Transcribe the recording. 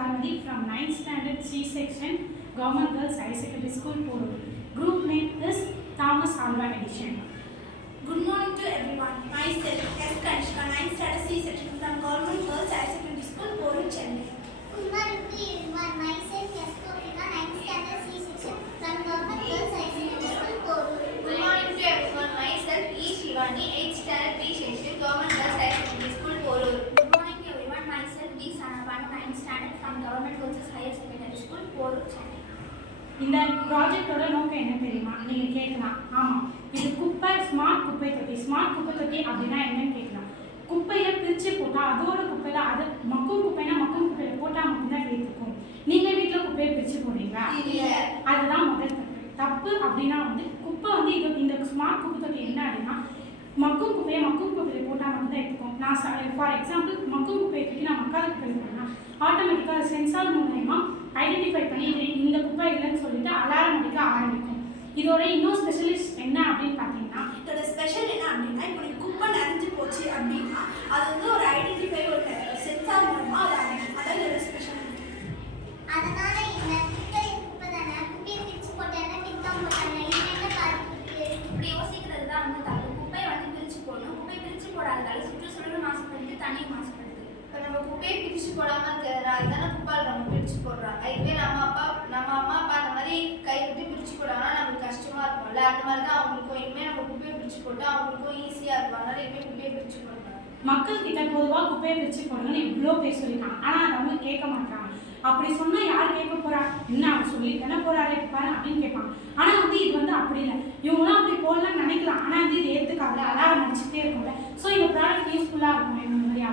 Saramadi from 9th standard C section, Government Girls Higher Secondary School, Porur. Group name is Thomas Alva Edition. Good morning to everyone. Myself S. Kanishka, 9th standard C section from Government Girls Higher Secondary School, Porur, Chennai. Good morning to everyone. Myself S. Kopika, 9th standard C section from Government Girls Higher Secondary School, Porur. Good morning to everyone. Myself E. Shivani, 8th standard B section, Government Girls Higher Secondary School, Porur. Good morning to everyone. Myself D. Sanapanu, 9th standard from Government Girls Higher Secondary School, Porur, Chennai. இந்த ப்ராஜெக்டோட நோக்கம் என்ன தெரியுமா? நீங்கள் கேட்கலாம். ஆமாம், இது குப்பை smart குப்பை தொட்டி. ஸ்மார்ட் குப்பை தொட்டி அப்படின்னா என்னன்னு கேட்கலாம். குப்பையை பிரித்து போட்டால் அதோட குப்பையில் அது மக்கும் குப்பைனா மக்கும் குப்பையில் போட்டால் மட்டும்தான் ஏற்றுக்கும். நீங்கள் வீட்டில் குப்பையை பிரித்து போடுறீங்களா? அதுதான் முதல் தப்பு. அப்படின்னா குப்பை இது இந்த ஸ்மார்ட் குப்பை தொட்டி என்ன அப்படின்னா மக்கும் குப்பையை மக்கும் குப்பையில் போட்டால் மட்டும்தான் எடுத்துக்கும். நான் ஃபார் எக்ஸாம்பிள் மக்கும் குப்பையை தூக்கி நான் மக்காத குப்பையில் போட்டேன்னா ஆட்டோமேட்டிக்காக சென்சார் மூலயமா ஐடென்டிஃபை பண்ணி இந்த குப்பை இல்லைன்னு சொல்லிட்டு அலாரம் அடிக்க ஆரம்பிக்கும். இதோட இன்னும் ஸ்பெஷலிஸ்ட் என்ன அப்படின்னு பார்த்தீங்கன்னா, இதோட ஸ்பெஷல் என்ன அப்படின்னா, இப்போ நீ குப்பை நிறைஞ்சு போச்சு அப்படின்னா அது ஒரு ஐடென்டிஃபை ஒரு சென்சார் மூலமாக அதை அடையும். அதான் இதோட ஸ்பெஷல். அதனால என்ன குப்பை தானே, குப்பையை பிரித்து போட்டாங்க பிரித்தம் போட்டாங்க, இது என்ன பாதிப்பு? இப்படி யோசிக்கிறது தான் தப்பு. குப்பையை பிரித்து போடணும். குப்பை பிரித்து போடாததால சுற்றுச்சூழல் மாசுபடுது, தண்ணீர் மாசுபடுது. இப்போ நம்ம குப்பையை பிரித்து போடாமல் இருக்கிறதுனால தானே குப்பால் நம்ம பிரித்து போடுறாங்க. இதுவே நம்ம அம்மா அப்பா அந்த மாதிரி கை விட்டு பிரித்து போடாங்கன்னா நம்மளுக்கு கஷ்டமாக இருக்கும்ல. அந்த மாதிரி தான் அவங்களுக்கும் இனிமேல் நம்ம குப்பையை பிரித்து போட்டால் அவங்களுக்கும் ஈஸியாக இருக்கும். அதனால இனிமேல் குப்பையை பிரித்து போடுறாங்க. மக்கள் கிட்ட பொதுவாக குப்பையை பிரித்து போடுங்கன்னு இவ்வளோ பேர் சொல்லியிருக்காங்க. ஆனால் அதை அவங்க கேட்க மாட்டாங்க. அப்படி சொன்னால் யார் கேட்க போறா? என்ன அவர் சொல்லி தானே போறாரு பாரு அப்படின்னு கேட்பாங்க. ஆனால் இது அப்படி இல்லை. இவங்களாம் அப்படி போடலாம்னு நினைக்கலாம். ஆனால் இது ஏற்றுக்காது, அலாரம் அடிச்சுட்டே இருக்கும்ல. ஸோ இந்த ப்ராடக்ட் யூஸ்ஃபுல்லாக இருக்கும் என்னோட மாதிரி